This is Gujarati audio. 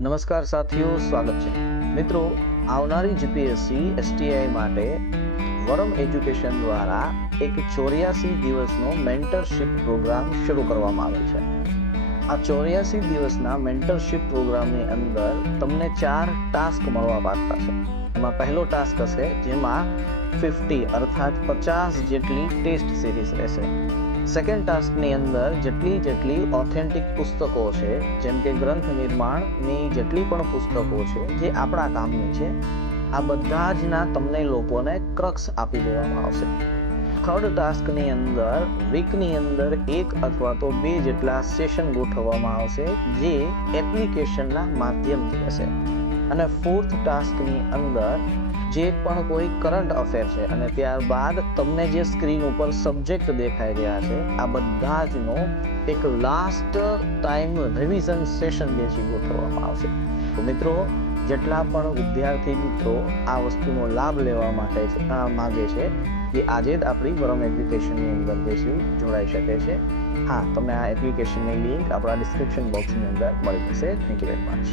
નમસ્કાર સાથીઓ, સ્વાગત છે. મિત્રો, આવનારી જીપીએસસી એસટીઆઈ માટે વરમ એજ્યુકેશન દ્વારા એક ચોર્યાસી દિવસનો મેન્ટરશિપ પ્રોગ્રામ શરૂ કરવામાં આવે છે. આ ચોર્યાસી દિવસના મેન્ટરશિપ પ્રોગ્રામની અંદર તમને ચાર ટાસ્ક મળવા પામતા છે. એમાં પહેલો ટાસ્ક હશે જેમાં ફિફ્ટી અર્થાત પચાસ જેટલી ટેસ્ટ સિરીઝ રહેશે. સેકન્ડ ટાસ્કની અંદર જેટલી જેટલી ઓથેન્ટિક પુસ્તકો છે, જેમ કે ગ્રંથ નિર્માણની જેટલી પણ પુસ્તકો છે, જે આપણા કામની છે, આ બધા જના તમને લોકોને ક્રક્સ આપી દેવામાં આવશે. થર્ડ ટાસ્કની અંદર વીકની અંદર એક અથવા તો બે જેટલા સેશન ગોઠવવામાં આવશે, જે એપ્લિકેશનના માધ્યમથી હશે. અને ફોર્થ ટાસ્કની અંદર જે પણ કોઈ કરંટ અફેર છે અને ત્યારબાદ તમને જે સ્ક્રીન ઉપર સબ્જેક્ટ દેખાઈ રહ્યા છે, આ બધા જનો એક લાસ્ટ ટાઈમ રિવિઝન સેશન જે છે ગોઠવવામાં આવશે. તો મિત્રો, જેટલા પણ વિદ્યાર્થી મિત્રો આ વસ્તુનો લાભ લેવા માટે છે માગે છે એ આજે જ આપણી વરમ એપ્લિકેશનની અંદર છે જોડાઈ શકે છે. હા, તમને આ એપ્લિકેશનની લિંક આપણા ડિસ્ક્રિપ્શન બોક્સની અંદર મળી જશે. Thank you very much